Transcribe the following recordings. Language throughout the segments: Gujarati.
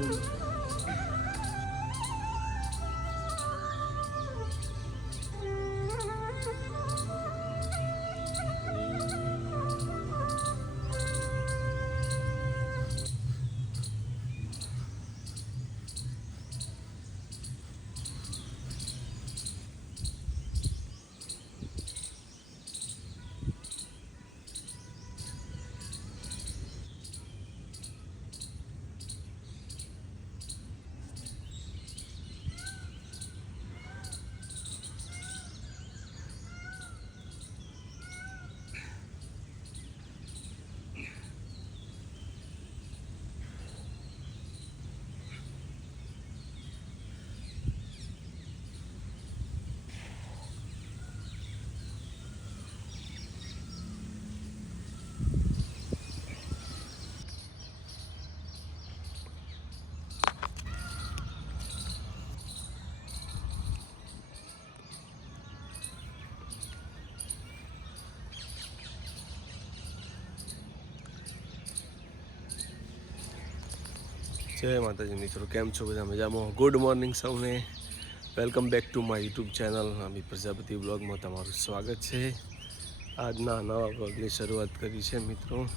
tudo. જય માતાજી મિત્રો, કેમ છો બધા મજામાં? ગુડ મોર્નિંગ સૌને. Welcome back to my YouTube channel Ami Prajapati બ્લોગમાં તમારું સ્વાગત છે. આજના નવા બ્લોગની શરૂઆત કરી છે મિત્રો.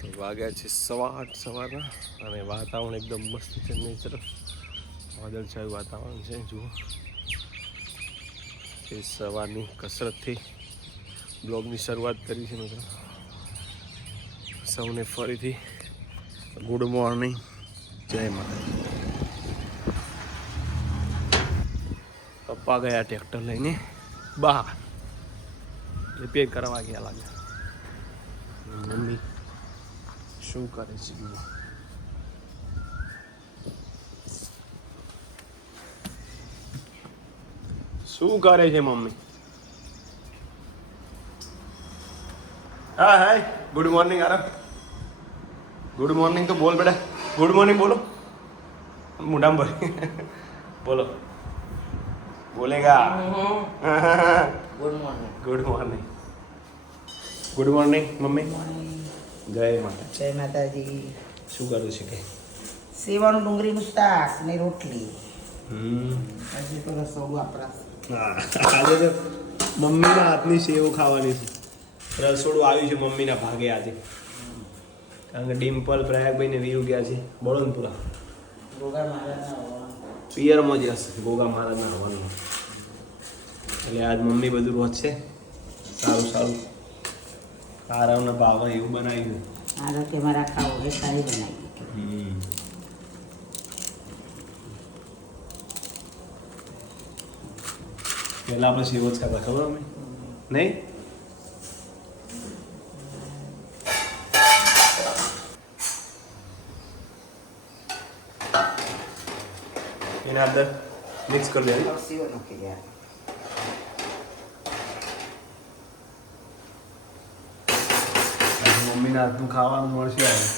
તો વાગ્યા છે સવા આઠ સવારના અને વાતાવરણ એકદમ મસ્ત છે મિત્ર. વાદળછાયું વાતાવરણ છે, જુઓ. એ સવારની કસરતથી બ્લોગની શરૂઆત કરી છે મિત્રો. સૌને ફરીથી ગુડ મોર્નિંગ જય માતાજી. પપ્પા ગયા ટ્રેક્ટર લઈને બહાર. રિપેર કરવા ગયા લાગે. મમ્મી શું કરે છે? શું કરે છે મમ્મી? હા, હાય. ગુડ મોર્નિંગ આરામ ગુડ મોર્નિંગ તો બોલ બેટા. ગુડ મોર્નિંગ બોલો. મુડામ ભરી બોલો. બોલેગા. Good morning good morning good morning mummy. જય માતા જય માતાજી. શું કરું છે કે? સેવાનું ડુંગળીનું શાક ને રોટલી. હમ. હજી તો રસોડું આપણા આજે તો મમ્મીના હાથની સેવ ખાવાની છે. રસોડું આવ્યું છે મમ્મીના ભાગે આજે. કારણ કે ડિમ્પલ પ્રયાગભાઈ ને વીરુ ગયા છે બળવંતપુરા. પિયરમાં જ હશે ગોગા મહારાજના હવાનું. એટલે આજ મમ્મી બધું રોજ છે. સારું સારું. આરામના ભાવે એવું બનાવ્યું. એ સારી બનાવી પહેલા આપણે સેવો જ ખાતા ખબર અમે નહીં? અંદર મિક્સ કરી દેવાની અવસીઓ નાખી મમ્મીના હાથનું ખાવાનું મળશે આવે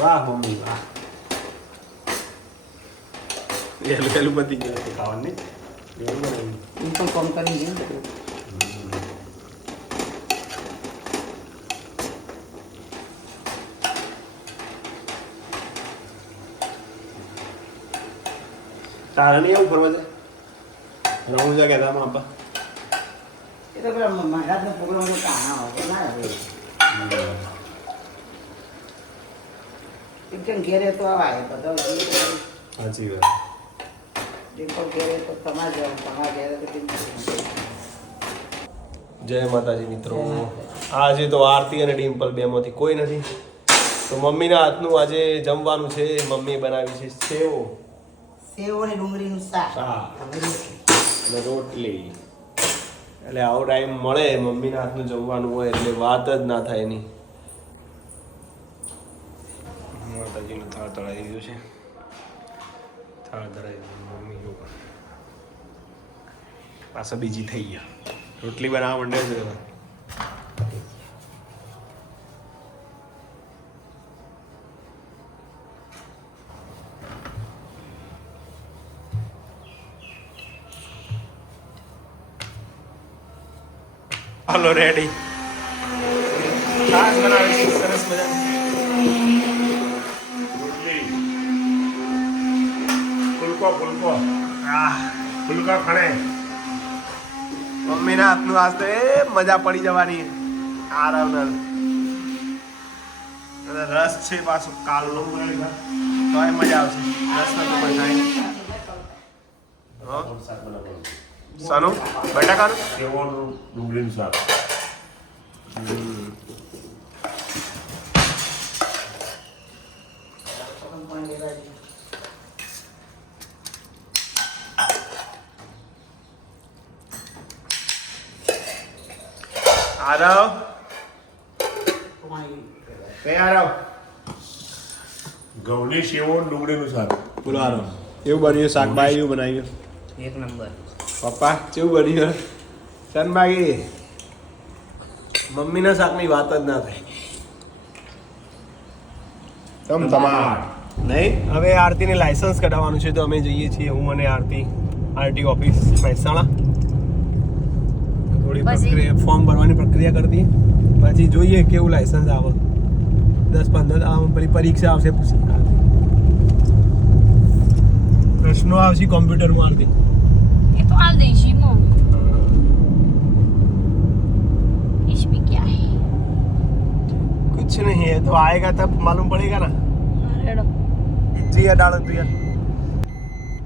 વાહ મમ્મી વાહ. પહેલું પહેલું પતી ગયું હતું ખાવાનું. એ પણ કોમ કરી ગયું તારા નહીં આવું ફરવા જાય રમુજા કહેતા માં આપા એ તો પેલા મહારાજનો પ્રોગ્રામ હતો કાના હોય ના આવે એકદમ ઘેરે તો આવાય બધા સાચી વાત ડિમ્પલ ઘેરે તો તમારે જવાનું તમારે ઘેરે તો જય માતાજી મિત્રો. આજે તો આરતી અને ડિમ્પલ બેમાંથી કોઈ નથી. તો મમ્મીના હાથનું આજે જમવાનું છે મમ્મી બનાવી છે સેવો. સેવો ને ડુંગળીનું શાક. અને રોટલી. એટલે આવો ટાઈમ મળે મમ્મીના હાથનું જમવાનું હોય એટલે વાત જ ના થાય એની. માતાજીનું થાળ તળાવી દીધું છે. પાછા બીજી થઈ ગયા. રોટલી બનાવવા માંડે છે હલો રેડી ખાસ સરસ મજા ફુલકો ફુલકો આહ. ફુલકા ખણે. મમ્મીના હાથનું આજ તો એ મજા પડી જવાની. આરામના અને રસ છે પાછું કાલનો તોય મજા આવશે. રસ તો મજા બનાવવાનું સાનું બટાકાનું? ડુંગળીનું શાક. આરવ. કઈ આરવ. ઘઉંની સેવો ડુંગળીનું શાક. બોલો આરવ. કેવું બન્યું શાકભાજી એવું બનાવ્યું. એક નંબર. પપ્પા કેવું બન્યું? ચંદબાગી મમ્મીના શાકની વાત જ ના થાય. તમ તમાર. નહીં હવે આરતીને લાયસન્સ કઢાવવાનું છે તો અમે જઈએ છીએ હું અને આરતી આરટી ઓફિસ મહેસાણા. થોડી પછી? પ્રક્રિયા ફોર્મ ભરવાની પ્રક્રિયા કરી દઈએ પછી જોઈએ કેવું લાયસન્સ આવે દસ પંદર આમ પેલી પરીક્ષા આવશે પછી આરતી. પ્રશ્નો આવશે કોમ્પ્યુટરમાં આરતી ये तो हाल देशी मो इसमें क्या है कुछ नहीं है तो आएगा तब मालूम पड़ेगा ना रेडो જી અડાડો તું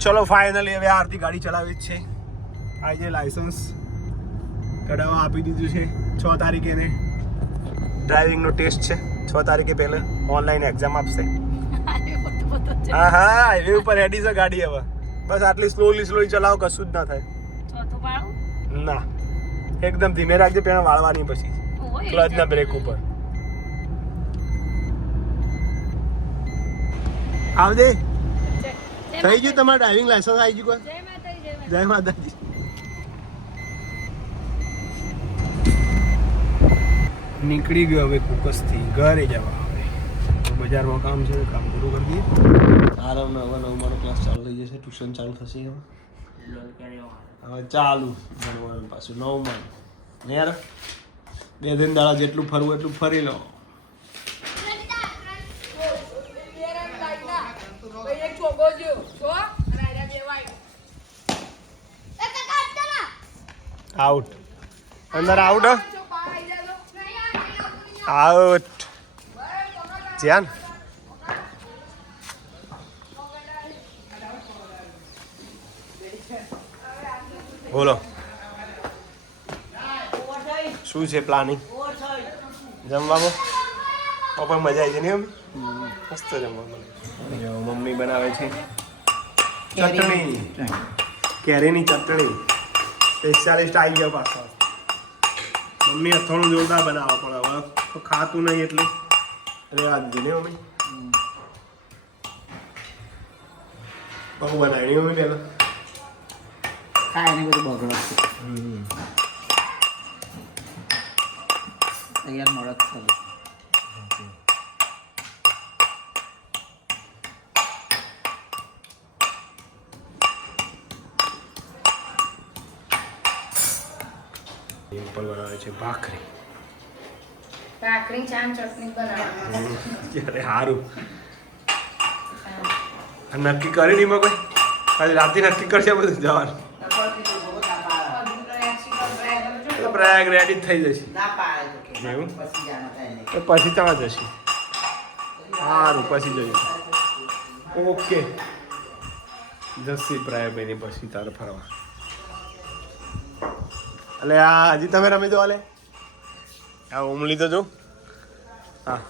ચલો ફાઇનલી હવે આરતી ગાડી ચલાવી જ છે આજે લાયસન્સ કઢાવવા આપી દીધું છે છ તારીખે એને. ડ્રાઇવિંગનો ટેસ્ટ છે. છ તારીખે પહેલાં ઓનલાઈન એક્ઝામ આપશે. હા હા હાઈવે ઉપર હેડી છે ગાડી હવે. બસ આટલી સ્લોલી સ્લોલી ચલાવો કશું જ ના થાય. ના. એકદમ ધીમે રાખજે પેલા વાળવાની પછી. ક્લચના બ્રેક ઉપર. આવજે. થઈ ગયું તમારું ડ્રાઇવિંગ લાયસન્સ આવી ગયું જય માતાજી. જય માતાજી. નીકળી ગયો હવે કુકસથી ઘરે જવા હવે. બજારમાં કામ છે કામ પૂરું કરી દઈએ. આરામના હવે નવમાનો ક્લાસ ચાલુ થઈ જશે ટ્યુશન ચાલુ થશે હવે. હવે ચાલુ ભણવાનું પાછું નવમાં. ને યાર? બે દિન દાડા જેટલું ફરવું એટલું ફરી લો. આઉટ અંદર આઉટ આઉટ જ્યાં બોલો. શું છે પ્લાનિંગ જમવામાં પણ મજા આવી છે ને એમ? મસ્ત જમવામાં મમ્મી બનાવે છે ચટણી. કેરીની ચટણી. સ્પેશિયાલિસ્ટ આવી ગયો પાછો. મમ્મી અથોણું જોરદાર બનાવો પણ હવે. તો ખાતું નહીં એટલે. રેવા જ ને મમ્મી. બહુ બનાવી મમ્મી પહેલાં. ખાય ને બધું બગડો તૈયાર મળત થયું ઉપર બનાવે છે ભાખરી. ભાખરી ચામ ચટણી બનાવવાની. ત્યારે સારું નક્કી કરી નહીં કોઈ ખાલી રાતે નક્કી કરશે બધું જવાનું. તો પ્રયાગ રેડી જ થઈ જશે. એવું? પછી ત્યાં જશે. સારું પછી જોઈએ. ઓકે. જશે પ્રાયભાઈની પછી તારે ફરવા. એટલે આ હજી તમે રમી દો હાલે આ ઉમલી તો જો હા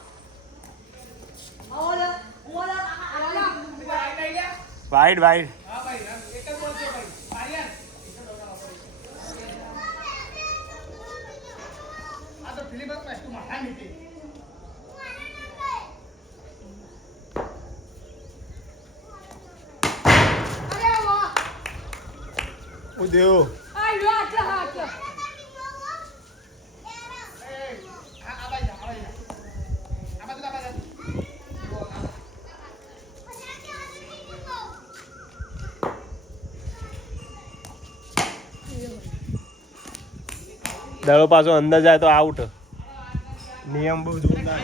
વાઈડ વાઈડ ઉદ્યો દડો પાછો અંદર જાય તો આઉટ નિયમ બહુ જોરદાર.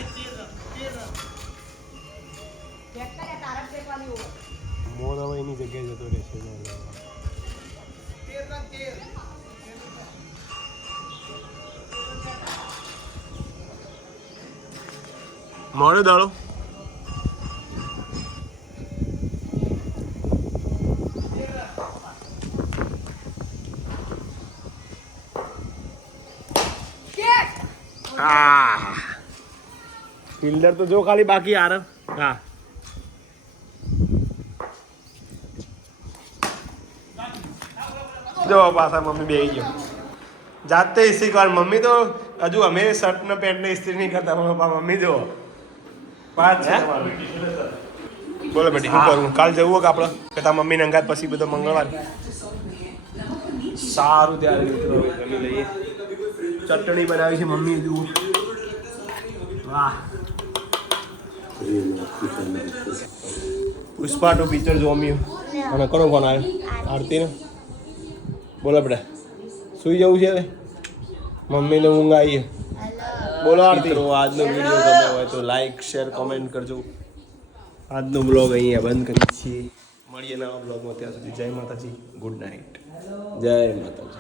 મોર હવે એની જગ્યાએ જતો રહેશે મોડો દાડો આ ફિલ્ડર તો જો ખાલી બાકી આર હા. જો પાછા મમ્મી બે ગયો. જાતે ઇસ્ત્રી કર મમ્મી તો હજુ અમે શર્ટ ને પેન્ટ ને ઇસ્ત્રી નહીં કરતા પણ મમ્મી જો પાંચ છે બોલો બેટી શું કરું કાલ જવું હોય કે આપણે? કે તારા મમ્મી નંગાત પછી બધો મંગળવાર? સારું ત્યારે જમી લઈએ. ચટણી બનાવી છે મમ્મી જુઓ. વાહ. પુષ્પા ટુ પિક્ચર જોમ્યું અને કોણ ફોન આવ્યો આરતીને. બોલો બેટા. સુઈ જવું છે હવે? મમ્મીને ઊંઘ આવી બોલો આરતી. આજનો વીડિયો ગમે હોય તો લાઈક શેર કોમેન્ટ કરજો. આજનો બ્લોગ અહીંયા બંધ કરીએ છીએ. મળીએ નવા બ્લોગમાં ત્યાં સુધી જય માતાજી. ગુડ નાઇટ જય માતાજી.